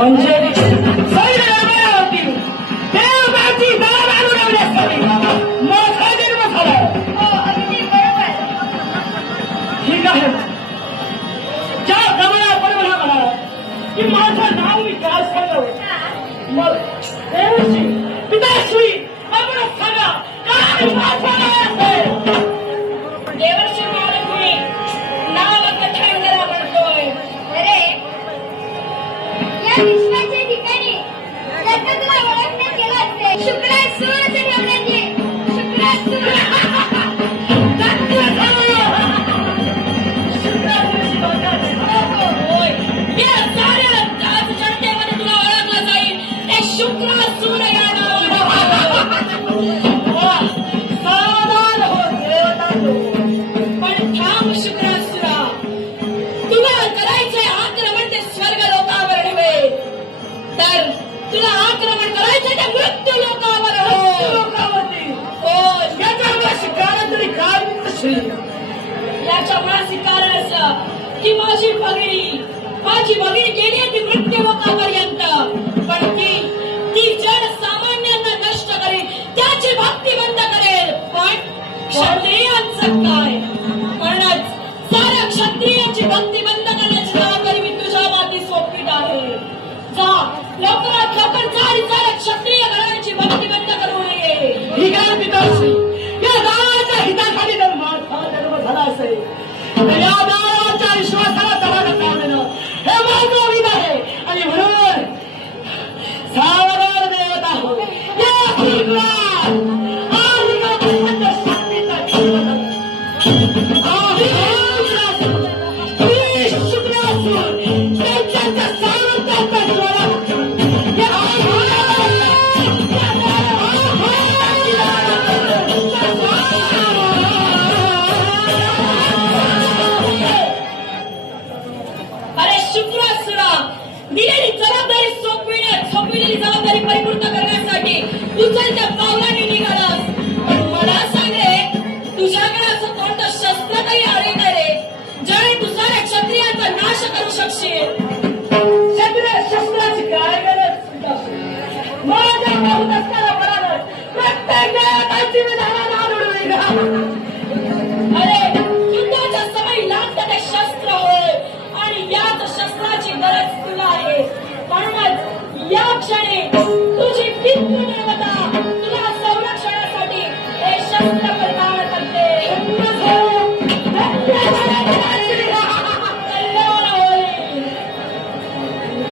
म्हणजे सैन्य होती देवताची दार उडवण्यासाठी माझा जन्म झाला. ठीक आहे, ज्या प्रमाणे आपण मला म्हणाला की माझं नाव मी काय सांगावं, मग देवश्री पिताश्री आपण सांगा काय माझं नाव आहे. देवर्षी महालक्ष्मी नाव कथन करा म्हणतोय. अरे या विश्वाच्या ठिकाणी जगताला ओळखण्यात गेलं असते. शुक्रासूर ठेवण्याचे शुक्रासूर होय, या साऱ्या जनतेमध्ये तुला ओळखलं जाईल ते शुक्रासूर या पण थांब शुक्रासुरा, तुला करायचंय आक्रमण ते स्वर्ग लोकावर नव्हे, तर तुला आक्रमण करायचंय त्या मृत्यू लोकावर. लोकावरती हो, याच्या माशी कारण तरी काय श्री याच्या मानसिक कारण असं की माझी भगिनी गेली ती मृत्यू लोकापर्यंत, पण ती जड सामान्यांना नष्ट करेल, त्याची भक्ती बंद करेल. पण क्षत्रियांचं काय? म्हणूनच साऱ्या क्षत्रियांची भक्ती बंद करण्याची जबाबदारी मी तुझ्या माती सोपवीत आहे. जा, लवकरात लवकर जा आणि साऱ्या क्षत्रिय घराण्याची भक्ती बंद करू नये. ठीक आहे पिताश्री, या दाराच्या हिताखाली जर माझा जन्म झाला असेल तर या दाराच्या विश्वासाला दबाव टाकणं हे माझं विध आहे. आणि म्हणून सावधान देवता हो, या स्वर्गात दिलेली जबाबदारी सोपविलेली जबाबदारी परिपूर्ण करण्यासाठी उचलत्या पावलाने निघालास. पण मला सांग रे, तुझ्याकडे असं कोणतं शस्त्र काही आले नाही रे, ज्याने तू साऱ्या क्षत्रियांचा नाश करू शकशील. शस्त्राची काय गरज? माझ्या असताना बरोबर प्रत्येक देवताची विधानाला आढळून